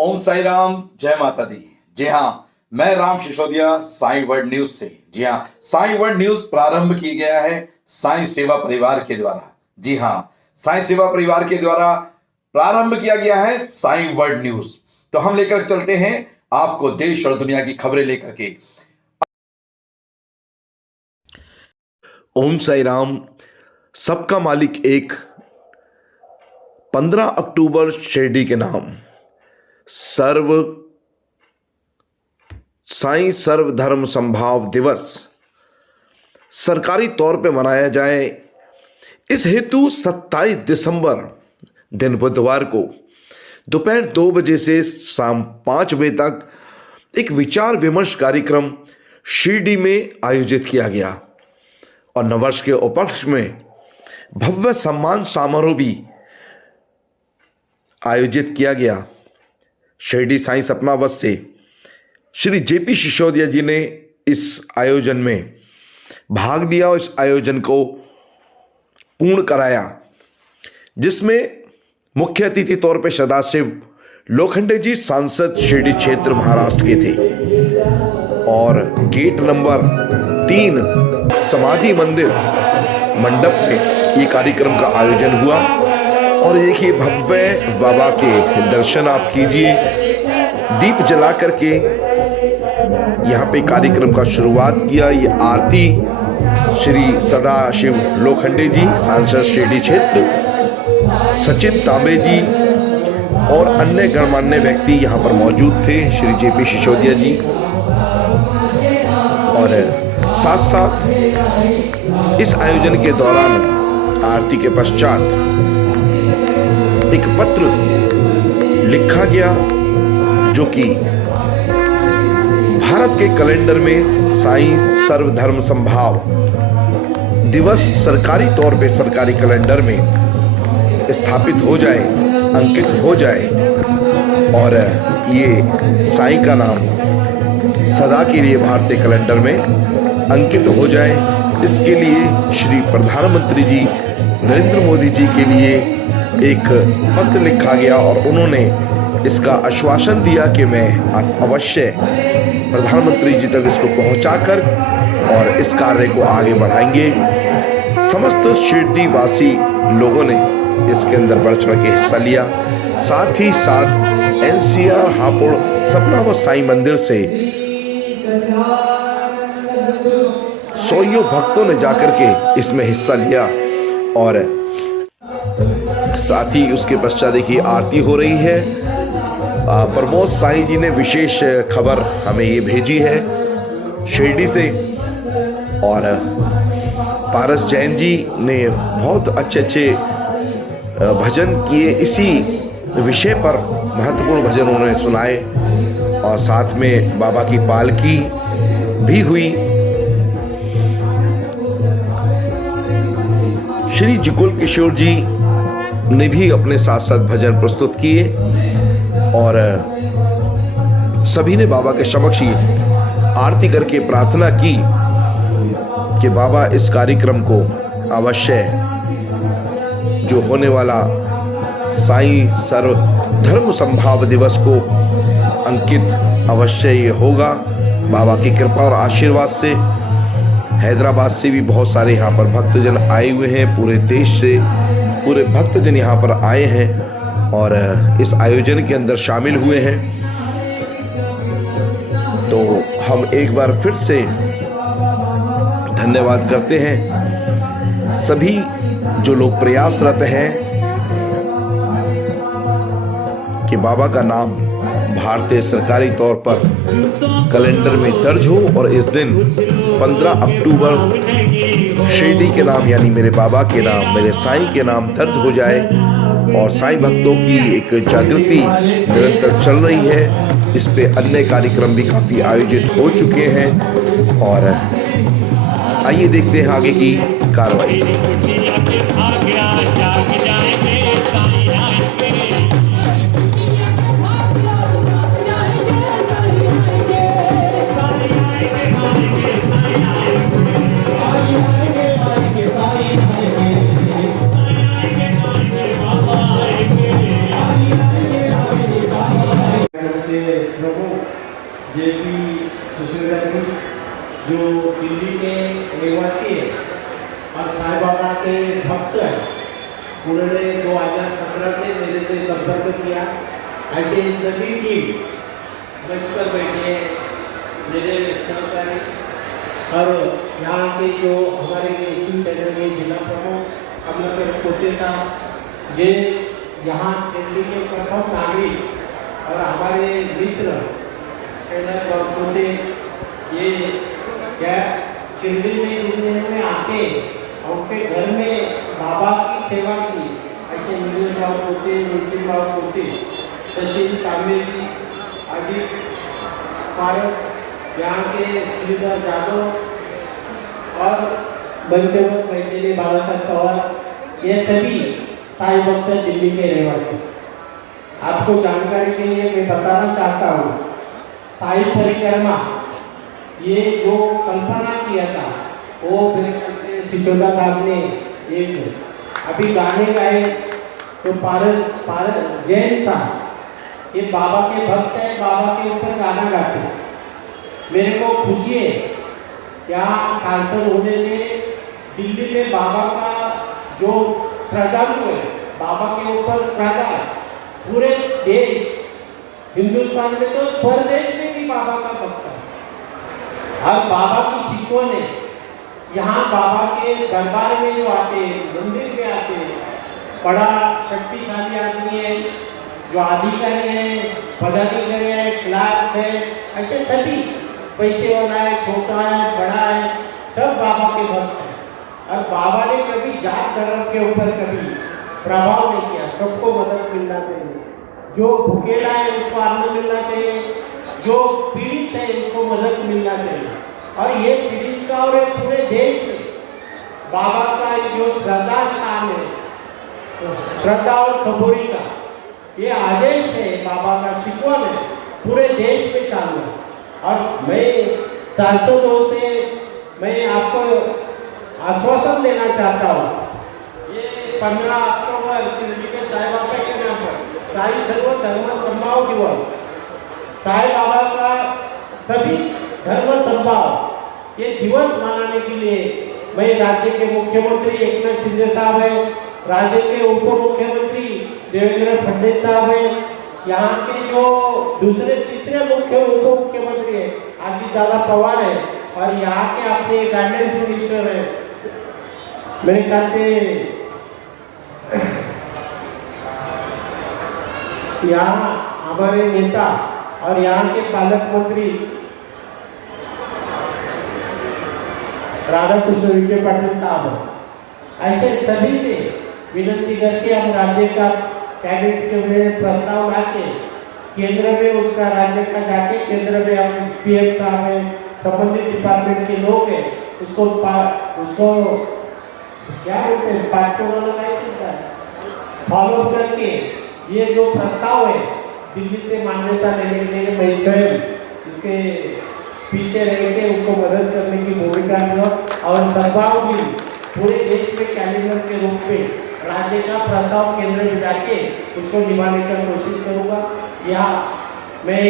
ओम साई राम, जय माता दी। जी हाँ, मैं राम सिसोदिया, साई वर्ल्ड न्यूज से। जी हाँ, साई वर्ल्ड न्यूज प्रारंभ किया गया है साई सेवा परिवार के द्वारा। जी हाँ, साई सेवा परिवार के द्वारा प्रारंभ किया गया है साई वर्ल्ड न्यूज। तो हम लेकर चलते हैं आपको देश और दुनिया की खबरें लेकर के। ओम साई राम, सबका मालिक एक। 15 अक्टूबर शिरडी के नाम साईं सर्वधर्म संभाव दिवस सरकारी तौर पे मनाया जाए। इस हेतु 27 दिसंबर दिन बुधवार को दोपहर 2 बजे से शाम 5 बजे तक एक विचार विमर्श कार्यक्रम शिरडी में आयोजित किया गया और नववर्ष के उपलक्ष्य में भव्य सम्मान समारोह भी आयोजित किया गया। शिरडी साईं सपनावत से श्री जेपी सिसोदिया जी ने इस आयोजन में भाग लिया और इस आयोजन को पूर्ण कराया, जिसमें मुख्य अतिथि तौर पर सदाशिव लोखंडे जी सांसद शिरडी क्षेत्र महाराष्ट्र के थे और गेट नंबर 3 समाधि मंदिर मंडप में ये कार्यक्रम का आयोजन हुआ। और एक ही भव्य बाबा के दर्शन आप कीजिए, दीप जला करके यहाँ पे कार्यक्रम का शुरुआत किया। ये आरती श्री सदाशिव लोखंडे जी सांसद शिरडी क्षेत्र, सचिन तांबे जी और अन्य गणमान्य व्यक्ति यहाँ पर मौजूद थे, श्री जेपी सिसोदिया जी। और साथ साथ इस आयोजन के दौरान आरती के पश्चात एक पत्र लिखा गया जो कि भारत के कैलेंडर में साईं सर्वधर्म संभाव दिवस सरकारी तौर पे सरकारी कैलेंडर में स्थापित हो जाए, अंकित हो जाए और ये साईं का नाम सदा के लिए भारतीय कैलेंडर में अंकित हो जाए। इसके लिए श्री प्रधानमंत्री जी नरेंद्र मोदी जी के लिए एक पत्र लिखा गया और उन्होंने इसका आश्वासन दिया कि मैं अवश्य प्रधानमंत्री जी तक इसको पहुंचाकर और इस कार्य को आगे बढ़ाएंगे। समस्त शिरडी वासी लोगों ने इसके अंदर बढ़ चढ़ के हिस्सा लिया। साथ ही साथ एनसीआर हापुड़ सपनावत साईं मंदिर से सौयों भक्तों ने जाकर के इसमें हिस्सा लिया और साथ ही उसके पश्चात देखिए आरती हो रही है। प्रमोद साईं जी ने विशेष खबर हमें ये भेजी है शिरडी से और पारस जैन जी ने बहुत अच्छे भजन किए, इसी विषय पर महत्वपूर्ण भजन उन्होंने सुनाए और साथ में बाबा की पालकी भी हुई। श्री जुगल किशोर जी ने भी अपने साथ साथ भजन प्रस्तुत किए और सभी ने बाबा के समक्ष आरती करके प्रार्थना की कि बाबा इस कार्यक्रम को अवश्य जो होने वाला साईं सर्वधर्म संभाव दिवस को अंकित अवश्य ये होगा। बाबा की कृपा और आशीर्वाद से हैदराबाद से भी बहुत सारे यहाँ पर भक्तजन आए हुए हैं, पूरे देश से पूरे भक्तजन यहाँ पर आए हैं और इस आयोजन के अंदर शामिल हुए हैं। तो हम एक बार फिर से धन्यवाद करते हैं सभी जो लोग प्रयासरत हैं कि बाबा का नाम भारतीय सरकारी तौर पर कैलेंडर में दर्ज हो और इस दिन 15 अक्टूबर शिरडी के नाम यानी मेरे बाबा के नाम, मेरे साईं के नाम दर्ज हो जाए। और साईं भक्तों की एक जागृति निरंतर चल रही है। इस पे अन्य कार्यक्रम भी काफ़ी आयोजित हो चुके हैं और आइए देखते हैं आगे की कार्रवाई। सुशीला जी जो दिल्ली के रहवासी है और साईं बाबा के भक्त हैं, उन्होंने 2017 से मेरे से संपर्क किया। ऐसे सभी टीम बैठकर बैठे मेरे सहकारी और यहाँ के जो हमारे शिव सेना के जिला प्रमुख कमलाकर कोटे साहब, जे यहाँ शिरडी के प्रथम नागरिक और हमारे मित्र कैलाश बाबू कोटे, ये क्या शिरडी में जिन्होंने आते उनके घर में बाबा की सेवा की, ऐसे नीलेश बाबू कोटे, नितिन बाबू कोटे, सचिन कांबे जी, अजीत पारक, यहाँ के सुनीता जादव और बंचवत बैठे बाला साहब पवार, ये सभी साईं भक्त दिल्ली के रहवासी। आपको जानकारी के लिए मैं बताना चाहता हूँ, साईं परिक्रमा ये जो कल्पना किया था वो मेरे ख्याल से सिसोदा साहब ने एक अभी गाने गाए तो पारस जैन साहब, ये बाबा के भक्त है, बाबा के ऊपर गाना गाते हैं। मेरे को खुशी है यहाँ सांसद होने से दिल्ली में बाबा का जो श्रद्धालु है, बाबा के ऊपर श्रद्धा है, पूरे देश हिंदुस्तान में तो परदेश में भी बाबा का भक्त है। और बाबा की शिकवण है, यहाँ बाबा के दरबार में जो आते हैं, मंदिर में आते हैं, बड़ा शक्तिशाली आदमी है, जो अधिकारी है, पदाधिकारी है, क्लार्क है, ऐसे सभी पैसे वाला है, छोटा है, बड़ा है, सब बाबा के भक्त हैं। और बाबा ने कभी जात धर्म के ऊपर कभी प्रभाव नहीं किया, सबको मदद मिलना चाहिए, जो भूखेला है उसको अन्न मिलना चाहिए, जो पीड़ित है उसको मदद मिलना चाहिए। और ये पीड़ित का और पूरे देश में बाबा का जो श्रद्धा स्थान है, श्रद्धा और सबूरी का ये आदेश है, बाबा का शिकवण है, पूरे देश में चालू है। और मैं सांसदों से मैं आपको आश्वासन देना चाहता हूँ, ये 15 अक्टूबर शिरडी के साईं बाबा के नाम पर साईं सर्व धर्म समभाव दिवस, साईं बाबा का सभी धर्म समभाव ये दिवस मनाने के लिए मैं राज्य के मुख्यमंत्री एकनाथ शिंदे साहब है, राज्य के उप मुख्यमंत्री देवेंद्र फडणवीस साहब है, यहाँ के जो दूसरे तीसरे मुख्य उप मुख्यमंत्री है अजीत दादा पवार है, और यहाँ के अपने गाइडेंस मिनिस्टर है, मेरे ख्याल से यहाँ हमारे नेता और यहाँ के पालक मंत्री राधा कृष्ण विखे पाटिल साहब है। ऐसे सभी से विनती करके हम राज्य का कैबिनेट के में प्रस्ताव लाके केंद्र में उसका राज्य का जाके केंद्र में हम पीएम साहब है, संबंधित डिपार्टमेंट के लोग हैं, उसको क्या बोलते हैं, फॉलो करके ये जो प्रस्ताव है दिल्ली से मान्यता लेने के लिए मैं स्वयं इसके पीछे रह के उसको मदद करने की भूमिका निभा और सद्भाव भी पूरे देश में कैलेंडर के रूप में राज्य का प्रस्ताव केंद्र में जाके उसको निभाने का कोशिश करूँगा। यहाँ मैं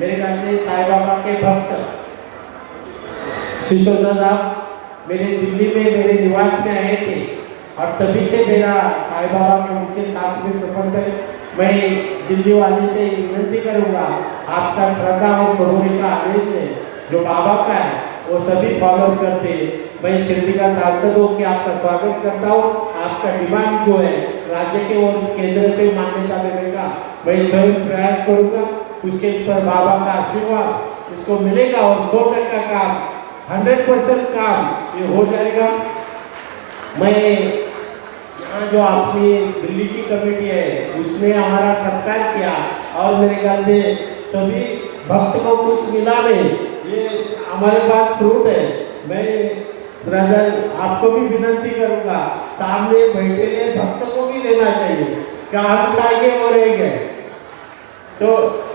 मेरे ख्याल से साईं बाबा के भक्त सिसोदा साहब मेरे दिल्ली में मेरे निवास में आए थे और तभी से मेरा साईं बाबा के उनके साथ में संबंध है। मैं दिल्ली वाले से विनती करूंगा, आपका श्रद्धा और सबूरी का आदेश है जो बाबा का है वो सभी फॉलो करते। मैं शिरडी का सांसद होकर आपका स्वागत करता हूँ। आपका डिमांड जो है राज्य के और इस केंद्र से मान्यता देने का मैं स्वयं प्रयास करूंगा। उसके ऊपर बाबा का आशीर्वाद इसको मिलेगा और 100% काम 100% काम ये हो जाएगा। मैं यहाँ जो अपनी दिल्ली की कमेटी है उसने हमारा सत्कार किया और मेरे ख्याल से सभी भक्त को कुछ मिला नहीं, ये हमारे पास फ्रूट है। मैं श्रद्धा आपको भी विनती करूँगा, सामने बैठे भक्त को भी देना चाहिए, क्या हम खाएंगे वो रहेंगे। तो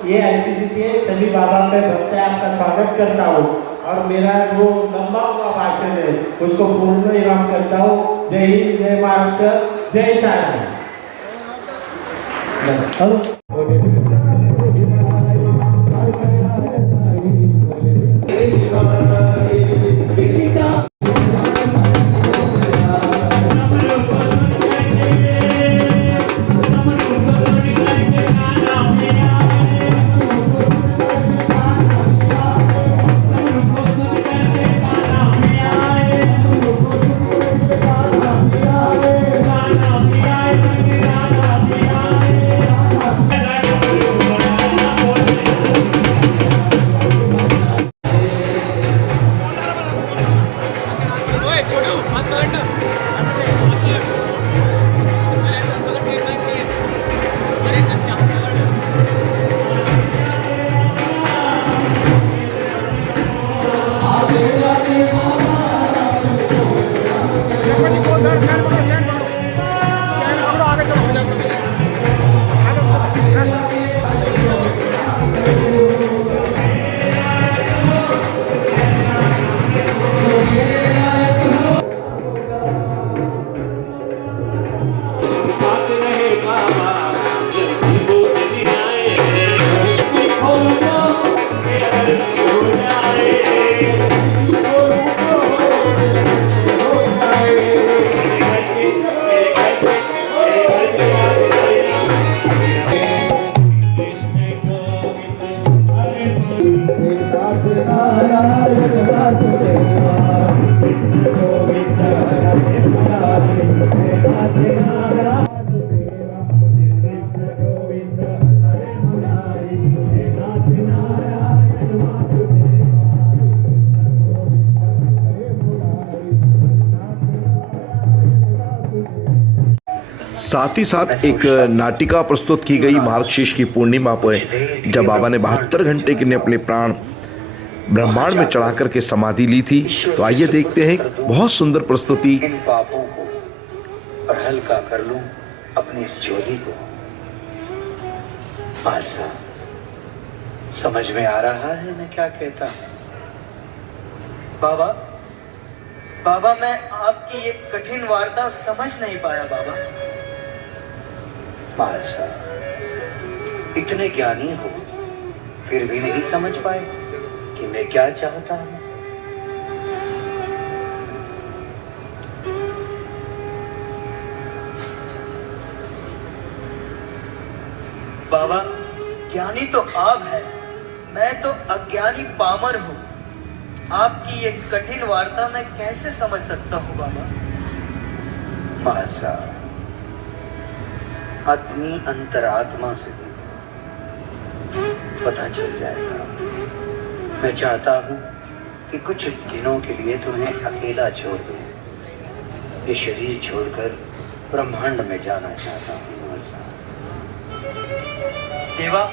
ये ऐसी स्थिति है, सभी बाबा के भक्त है, आपका स्वागत करता हूँ और मेरा जो लंबा हुआ भाषण है उसको पूर्ण विराम करता हूँ। जय हिंद, जय महाराष्ट्र, जय साईं। हेलो साथ ही साथ एक नाटिका प्रस्तुत की गई मार्गशीर्ष की पूर्णिमा पर, जब बाबा ने 72 घंटे के लिए अपने प्राण ब्रह्मांड में चढ़ा करके समाधि ली थी। तो आइए देखते हैं बहुत सुंदर प्रस्तुति। इन पापों को और हल्का कर लूं अपनी इस ज्योति को। मालसा, समझ में आ रहा है मैं क्या कहता हूं? बाबा, बाबा मैं आपकी ये कठिन वार्ता समझ नहीं पाया बाबा। मालसा, इतने ज्ञानी हो फिर भी नहीं समझ पाए कि मैं क्या चाहता हूं? बाबा, ज्ञानी तो आप हैं, मैं तो अज्ञानी पामर हूं। आपकी ये कठिन वार्ता मैं कैसे समझ सकता हूं बाबा? मालसा, अपनी अंतरात्मा से पता चल जाएगा। मैं चाहता हूं कि कुछ दिनों के लिए तुम्हें अकेला छोड़ दूं। ये शरीर छोड़कर ब्रह्मांड में जाना चाहता हूं। मालसा, देवा,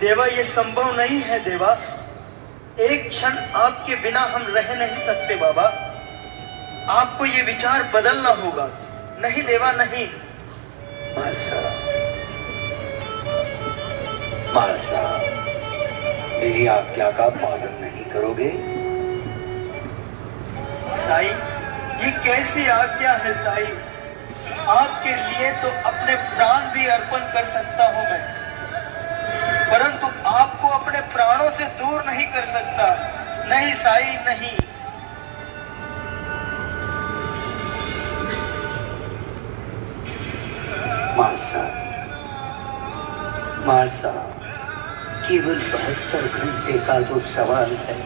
देवा ये संभव नहीं है देवा। एक क्षण आपके बिना हम रह नहीं सकते बाबा। आपको ये विचार बदलना होगा। नहीं देवा, नहीं। मालसा, मालसा, मेरी आज्ञा का पालन नहीं करोगे? साईं, ये कैसी आज्ञा है साईं? आपके लिए तो अपने प्राण भी अर्पण कर सकता हूं मैं, परंतु आपको अपने प्राणों से दूर नहीं कर सकता। नहीं साईं, नहीं। मालसा, मालसा, केवल 72 घंटे का तो सवाल है।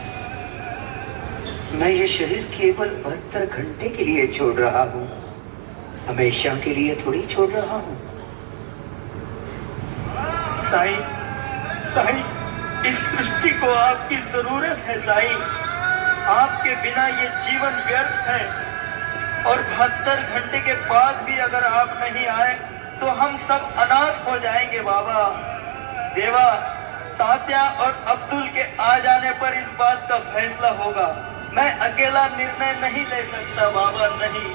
मैं ये शरीर केवल 72 घंटे के लिए छोड़ रहा हूं, हमेशा के लिए थोड़ी छोड़ रहा हूं। साईं, साईं, इस सृष्टि को आपकी जरूरत है साईं। आपके बिना ये जीवन व्यर्थ है, और 72 घंटे के बाद भी अगर आप नहीं आए तो हम सब अनाथ हो जाएंगे बाबा। देवा, तात्या और अब्दुल के आ जाने पर इस बात का फैसला होगा। मैं अकेला निर्णय नहीं ले सकता बाबा, नहीं।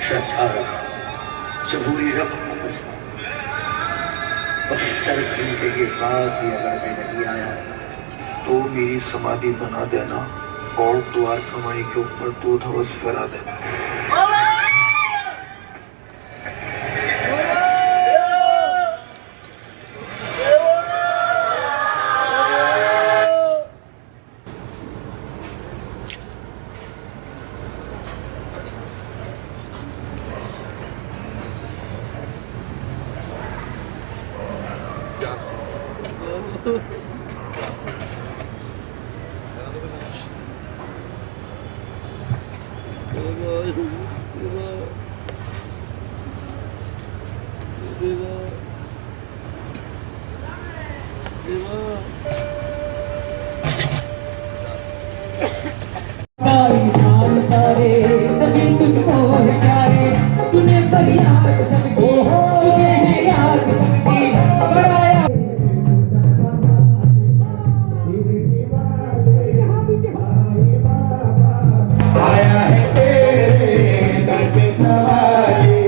श्रद्धा रखो, सबूरी रखो। 72 घंटे के बाद भी अगर मैं नहीं आया तो मेरी समाधि बना देना और द्वार कमाई के ऊपर दूध हवस फैला देना। सारे सभी तुझको है प्यारे सुने फरियाद सबकी तुझे है याद सबकी बढ़ाया आया है तेरे दर पे सवारी